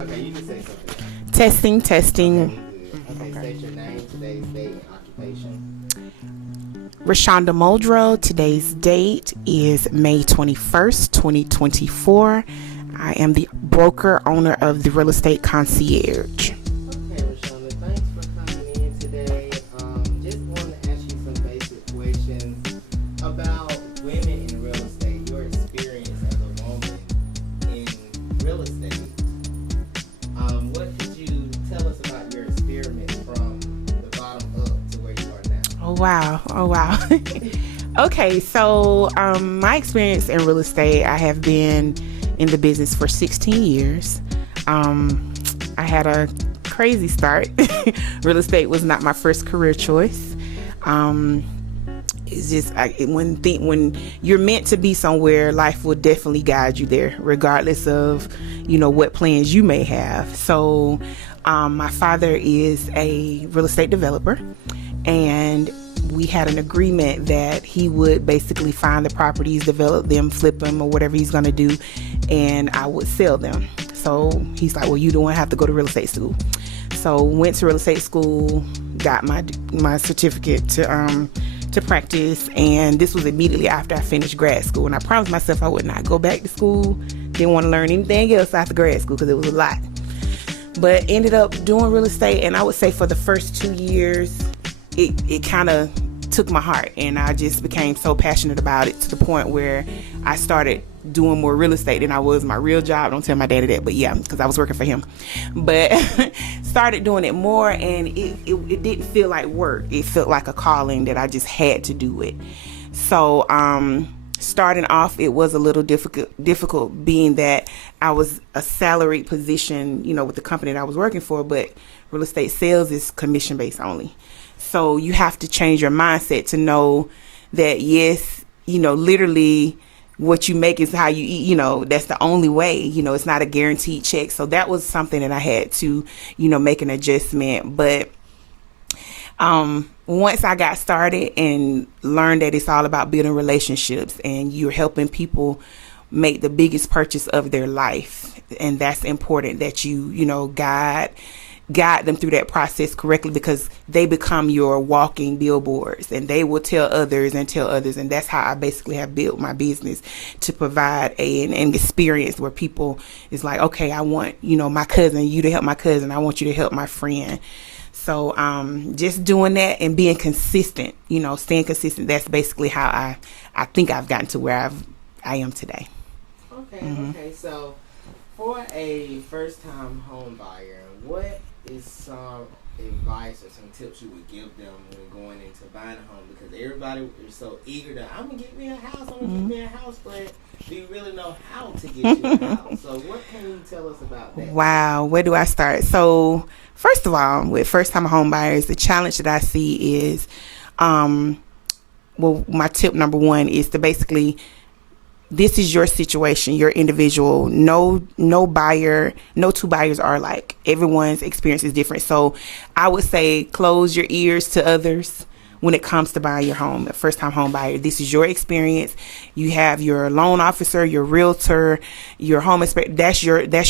Okay, you can say something. Testing, testing. Okay, state your name, today's date, and occupation. RaShaunda Muldrow. Today's date is May 21st, 2024. I am the broker owner of the Real Estate Concierge. Okay, RaShaunda, thanks for coming in today. Just want to ask you some basic questions about women in real estate, your experience as a woman in real estate. What could you tell us about your experiment from the bottom up to where you are now? Oh, wow. Oh, wow. Okay, so my experience in real estate, I have been in the business for 16 years. I had a crazy start. Real estate was not my first career choice. It's just when you're meant to be somewhere, life will definitely guide you there, regardless of what plans you may have. So my father is a real estate developer, and we had an agreement that he would basically find the properties, develop them, flip them, or whatever he's going to do, and I would sell them. So he's like, well, you don't have to go to real estate school. So went to real estate school, got my certificate to practice, and this was immediately after I finished grad school. And I promised myself I would not go back to school. Didn't want to learn anything else after grad school because it was a lot. But ended up doing real estate, and I would say for the first 2 years, it kind of took my heart, and I just became so passionate about it to the point where I started doing more real estate than I was my real job. Don't tell my daddy that, but yeah, because I was working for him. But started doing it more, and it didn't feel like work. It felt like a calling that I just had to do it. So starting off, it was a little difficult being that I was a salaried position, with the company that I was working for, but real estate sales is commission based only. So you have to change your mindset to know that, yes, literally what you make is how you eat, that's the only way, it's not a guaranteed check. So that was something that I had to, make an adjustment. But once I got started and learned that it's all about building relationships and you're helping people make the biggest purchase of their life. And that's important that you guide them through that process correctly, because they become your walking billboards, and they will tell others, and that's how I basically have built my business, to provide an experience where people is like, okay, I want my cousin, you to help my cousin, I want you to help my friend. So just doing that and being consistent, staying consistent, that's basically how I think I've gotten to where I am today. Okay, so for a first-time home buyer, what is some advice or some tips you would give them when going into buying a home? Because everybody is so eager to, I'm going to get me a house, but do you really know how to get you a house? So what can you tell us about that? Wow, where do I start? So first of all, with first-time home buyers, the challenge that I see is, my tip number one is to basically, this is your situation, your individual. No buyer, no two buyers are alike. Everyone's experience is different. So I would say close your ears to others when it comes to buying your home. A first-time home buyer, this is your experience. You have your loan officer, your realtor, your home inspector. That's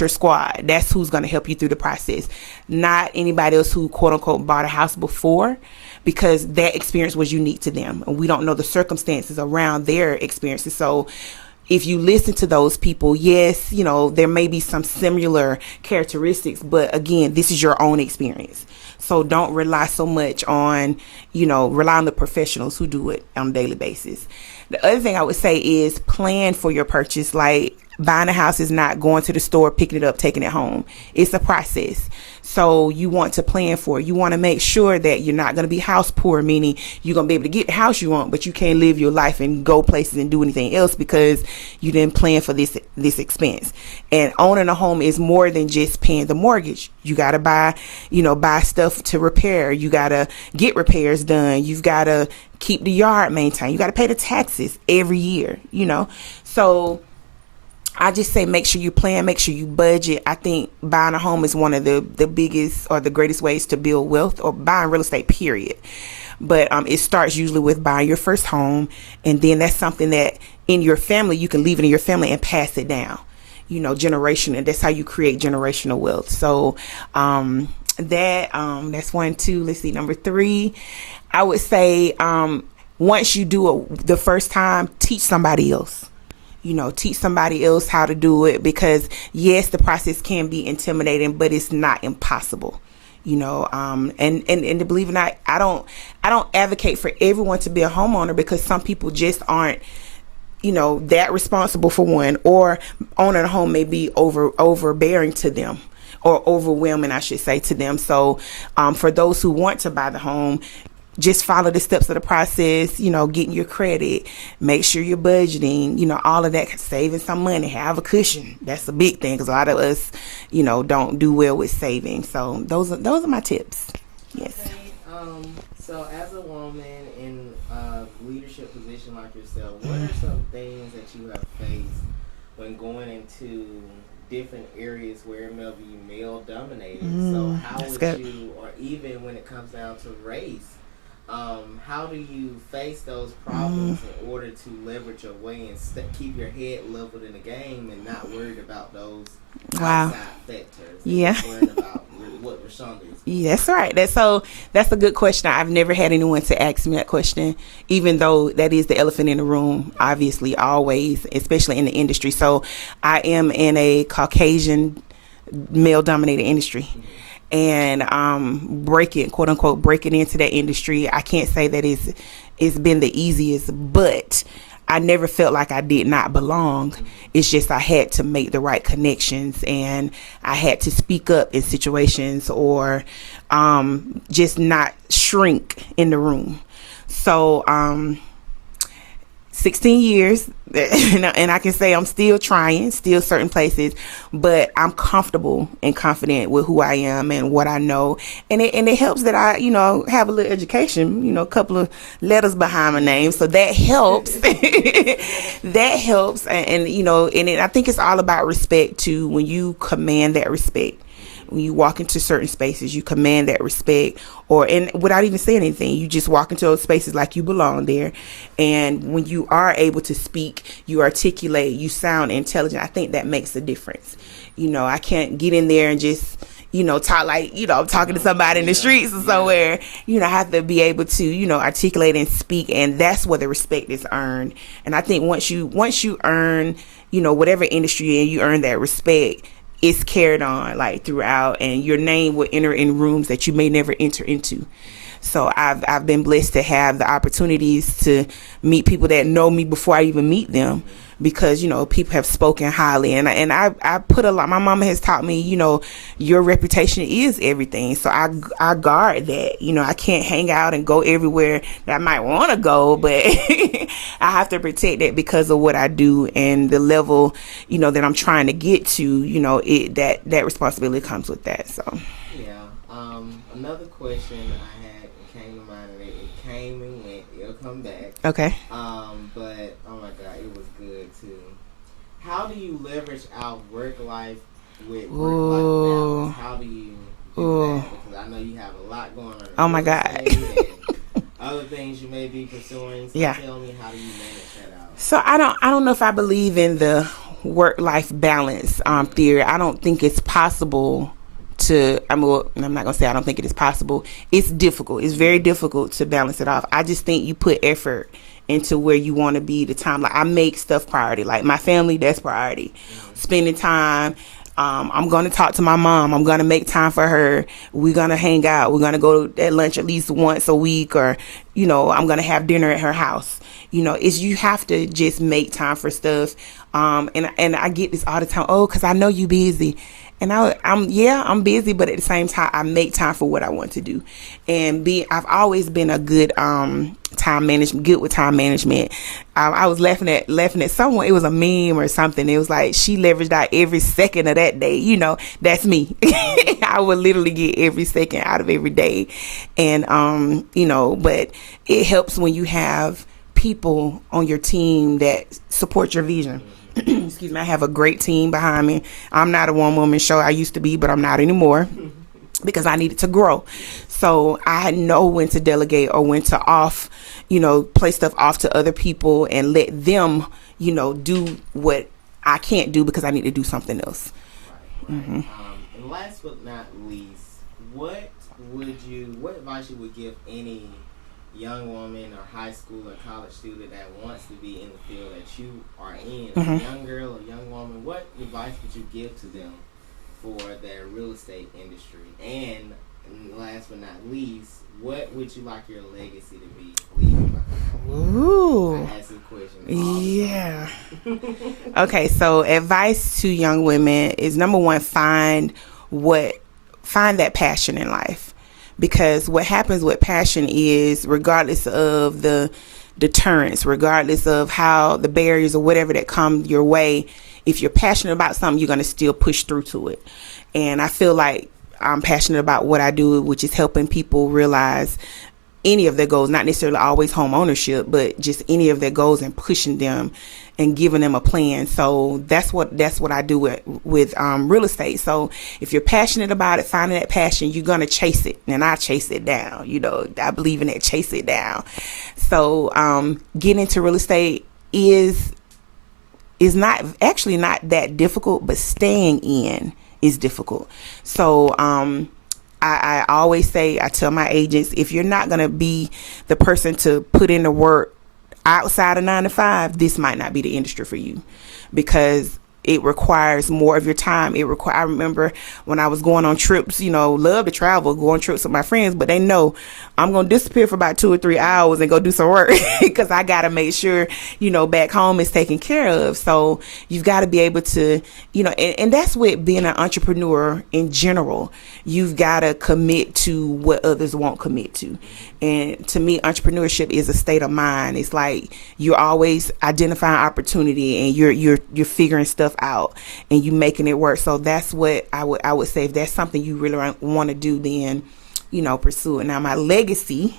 your squad. That's who's going to help you through the process. Not anybody else who quote unquote bought a house before, because that experience was unique to them. And we don't know the circumstances around their experiences. So if you listen to those people, yes, there may be some similar characteristics, but again, this is your own experience. So don't rely so much on, rely on the professionals who do it on a daily basis. The other thing I would say is plan for your purchase. Like, buying a house is not going to the store, picking it up, taking it home. It's a process. So you want to plan for it. You want to make sure that you're not going to be house poor, meaning you're going to be able to get the house you want, but you can't live your life and go places and do anything else because you didn't plan for this expense. And owning a home is more than just paying the mortgage. You got to buy stuff to repair. You got to get repairs done. You've got to keep the yard maintained. You got to pay the taxes every year, So I just say make sure you plan, make sure you budget. I think buying a home is one of the biggest or the greatest ways to build wealth, or buying real estate, period. But it starts usually with buying your first home, and then that's something that in your family, you can leave it in your family and pass it down. generation, and that's how you create generational wealth. So that's 1, 2. Let's see, number 3, I would say once you do it the first time, teach somebody else. Teach somebody else how to do it, because yes, the process can be intimidating, but it's not impossible. And to believe it or not, I don't advocate for everyone to be a homeowner, because some people just aren't, that responsible, for one, or owning a home may be overbearing to them, or overwhelming, I should say, to them. So for those who want to buy the home, just follow the steps of the process, getting your credit, make sure you're budgeting, all of that, saving some money, have a cushion. That's a big thing, because a lot of us, don't do well with saving. So those are my tips. Yes. Okay. So as a woman in a leadership position like yourself, what are some things that you have faced when going into different areas where it may be male dominated? So how would you, or even when it comes down to race, how do you face those problems in order to leverage your way and keep your head leveled in the game and not worried about those outside factors? Yeah. Worried about what RaShaunda is. Yeah, that's right. That's a good question. I've never had anyone to ask me that question, even though that is the elephant in the room, obviously, always, especially in the industry. So I am in a Caucasian male-dominated industry. And quote unquote breaking into that industry, I can't say that it's been the easiest, but I never felt like I did not belong. It's just I had to make the right connections, and I had to speak up in situations, or just not shrink in the room. So 16 years, and I can say I'm still trying, still certain places, but I'm comfortable and confident with who I am and what I know. And it helps that I, have a little education, a couple of letters behind my name. So that helps. That helps. And I think it's all about respect too. When you command that respect, when you walk into certain spaces, you command that respect, and without even saying anything, you just walk into those spaces like you belong there. And when you are able to speak, you articulate, you sound intelligent. I think that makes a difference. I can't get in there and just, talk like, I'm talking to somebody in the streets or somewhere. I have to be able to, articulate and speak, and that's where the respect is earned. And I think once you earn, whatever industry you're in, you earn that respect, it's carried on like throughout, and your name will enter in rooms that you may never enter into. So I've been blessed to have the opportunities to meet people that know me before I even meet them, because people have spoken highly, and I put a lot. My mama has taught me, your reputation is everything. So I guard that. I can't hang out and go everywhere that I might want to go, but I have to protect that because of what I do and the level that I'm trying to get to. That responsibility comes with that. So another question I had came to mind, and it came and went. It'll come back. Okay. But oh my God, it was good too. How do you leverage our work life with work life balance? How do you do that? Because I know you have a lot going on. Oh my God. Other things you may be pursuing. So tell me, how do you manage that out? So I don't know if I believe in the work-life balance theory. I don't think it's possible to, I'm not going to say I don't think it is possible. It's difficult. It's very difficult to balance it off. I just think you put effort into where you want to be, the time. Like, I make stuff priority. Like, my family, that's priority. Spending time. I'm going to talk to my mom. I'm going to make time for her. We're going to hang out. We're going to go at lunch at least once a week, or, I'm going to have dinner at her house. You have to just make time for stuff. And I get this all the time. Oh, because I know you busy. And I'm busy, but at the same time, I make time for what I want to do. And I've always been a good good with time management. I was laughing at someone. It was a meme or something. It was like, she leveraged out every second of that day. That's me. I would literally get every second out of every day. And, but it helps when you have people on your team that support your vision. Excuse me. I have a great team behind me. I'm not a one-woman show. I used to be, but I'm not anymore because I needed to grow. So I know when to delegate or when to play stuff off to other people and let them, do what I can't do because I need to do something else. Right. And last but not least, what advice you would give any young woman or high school or college student that wants to be in the field that you are in, a young girl or young woman, what advice would you give to them for their real estate industry? And last but not least, what would you like your legacy to be leaving behind? Ooh. I ask this question. Yeah. Okay, so advice to young women is, number one, find that passion in life. Because what happens with passion is, regardless of the deterrents, regardless of how the barriers or whatever that come your way, if you're passionate about something, you're going to still push through to it. And I feel like I'm passionate about what I do, which is helping people realize any of their goals, not necessarily always home ownership, but just any of their goals, and pushing them and giving them a plan. So that's what I do with real estate. So if you're passionate about it, finding that passion, you're going to chase it. And I chase it down. I believe in that, chase it down. So getting into real estate is not that difficult, but staying in is difficult. So I always say, I tell my agents, if you're not going to be the person to put in the work outside of 9 to 5, this might not be the industry for you, because it requires more of your time. I remember when I was going on trips, love to travel, go on trips with my friends, but they know I'm going to disappear for about 2 or 3 hours and go do some work because I got to make sure, back home is taken care of. So you've got to be able to, and that's with being an entrepreneur in general. You've got to commit to what others won't commit to. And to me, entrepreneurship is a state of mind. It's like you're always identifying opportunity, and you're figuring stuff out, and you making it work. So that's what I would say. If that's something you really want to do, then pursue it. Now, my legacy.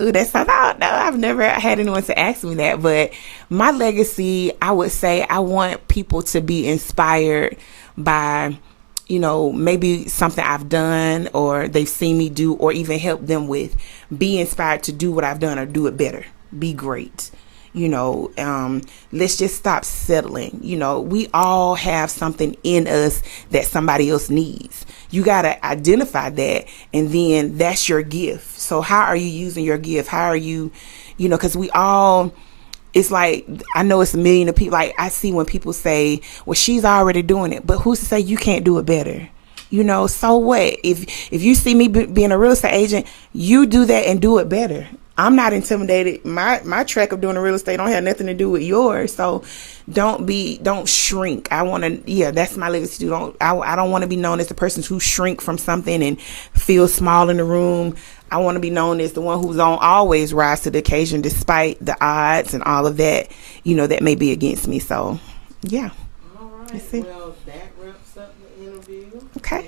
Ooh, that's something I don't know. I've never had anyone to ask me that, but my legacy, I would say, I want people to be inspired by maybe something I've done or they've seen me do, or even help them with. Be inspired to do what I've done or do it better. Be great. Let's just stop settling. We all have something in us that somebody else needs. You got to identify that, and then that's your gift. So how are you using your gift? How are you, because we all, it's like, I know it's a million of people. Like, I see when people say, well, she's already doing it, but who's to say you can't do it better? So what? If you see me being a real estate agent, you do that and do it better. I'm not intimidated. My track of doing the real estate don't have nothing to do with yours. So don't shrink. That's my legacy. I don't want to be known as the person who shrink from something and feels small in the room. I want to be known as the one who's always rise to the occasion despite the odds and all of that, that may be against me. So, yeah. All right. Well, that wraps up the interview. Okay.